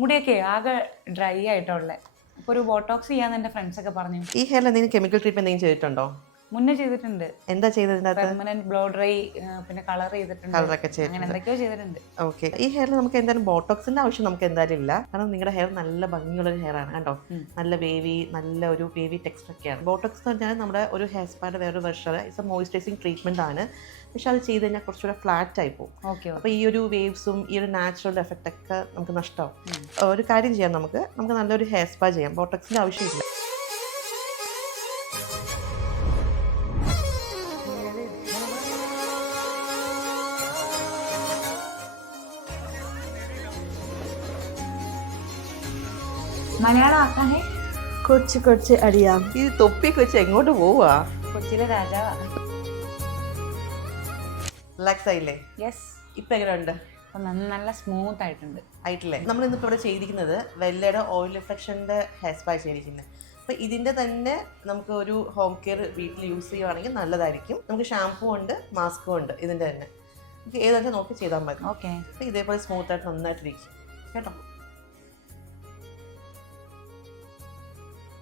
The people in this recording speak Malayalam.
മുടിയൊക്കെ ആകെ ഡ്രൈ ആയിട്ടുള്ളത്. അപ്പോൾ ഒരു ബോട്ടോക്സ് ചെയ്യാന്ന് എൻ്റെ ഫ്രണ്ട്സൊക്കെ പറഞ്ഞു. ഈ ഹെയറിൽ എന്തെങ്കിലും കെമിക്കൽ ട്രീറ്റ്മെന്റ് എന്തെങ്കിലും ചെയ്തിട്ടുണ്ടോ? മുന്നേ ചെയ്തിട്ടുണ്ട്. എന്താ ചെയ്തതിനകത്ത്? പെർമനന്റ് ബ്ലോ ഡ്രൈ, പിന്നെ കളർ ചെയ്തിട്ടുണ്ട്, കളറൊക്കെ അങ്ങനെ ചെയ്തിട്ടുണ്ട്. എന്തൊക്കെയോ ചെയ്തിട്ടുണ്ട്. ഓക്കെ. ഈ ഹെയറിൽ നമുക്ക് എന്തായാലും ബോട്ടോക്സിന്റെ ആവശ്യം നമുക്ക് എന്തായാലും ഇല്ല. കാരണം നിങ്ങളുടെ ഹെയർ നല്ല ഭംഗിയുള്ളൊരു ഹെയർ ആണ് കേട്ടോ. നല്ല വേവി, നല്ല ഒരു വേവി ടെക്സ്ചർ ഒക്കെയാണ്. ബോട്ടോക്സ് എന്ന് പറഞ്ഞാൽ നമ്മുടെ ഒരു ഹെയർ സ്പായുടെ വേറൊരു version. It's A moisturising treatment ആണ്. പക്ഷെ അത് ചെയ്ത് കഴിഞ്ഞാൽ കുറച്ചുകൂടെ ഫ്ലാറ്റ് ആയി പോകും. അപ്പോൾ ഈ ഒരു വേവ്സും ഈ ഒരു നാച്ചുറൽ എഫക്റ്റ് ഒക്കെ നമുക്ക് നഷ്ടമാവും. ഒരു കാര്യം ചെയ്യാം, നമുക്ക് നല്ലൊരു ഹെയർ സ്പാ ചെയ്യാം. ബോട്ടോക്സിന്റെ ആവശ്യമില്ല. മലയാളം ആക്കാനേ കുറച്ച് കുറച്ച് അറിയാം. ഈ തൊപ്പിയൊക്കെ വെച്ച് എങ്ങോട്ട് പോവാ? കൊച്ചിയിലെ രാജാവാണ്. റിലാക്സ് ആയില്ലേ? യെസ്. ഇപ്പൊ എങ്ങനെയുണ്ട്? നല്ല സ്മൂത്ത് ആയിട്ടുണ്ട്. ആയിട്ടില്ലേ? നമ്മൾ ഇന്നിപ്പോൾ ഇവിടെ ചെയ്തിരിക്കുന്നത് വെല്ലയുടെ ഓയിൽ റിഫ്ലക്ഷൻ്റെ ഹെയർ സ്പാ ചെയ്തിരിക്കുന്നത്. അപ്പോൾ ഇതിൻ്റെ തന്നെ നമുക്ക് ഒരു ഹോം കെയർ വീട്ടിൽ യൂസ് ചെയ്യുവാണെങ്കിൽ നല്ലതായിരിക്കും. നമുക്ക് ഷാംപൂ ഉണ്ട്, മാസ്കും ഉണ്ട് ഇതിൻ്റെ തന്നെ. നമുക്ക് ഏതായാലും നോക്കി ചെയ്താൽ മതി. ഓക്കെ. അപ്പോൾ ഇതേപോലെ സ്മൂത്തായിട്ട് നന്നായിട്ടിരിക്കും കേട്ടോ.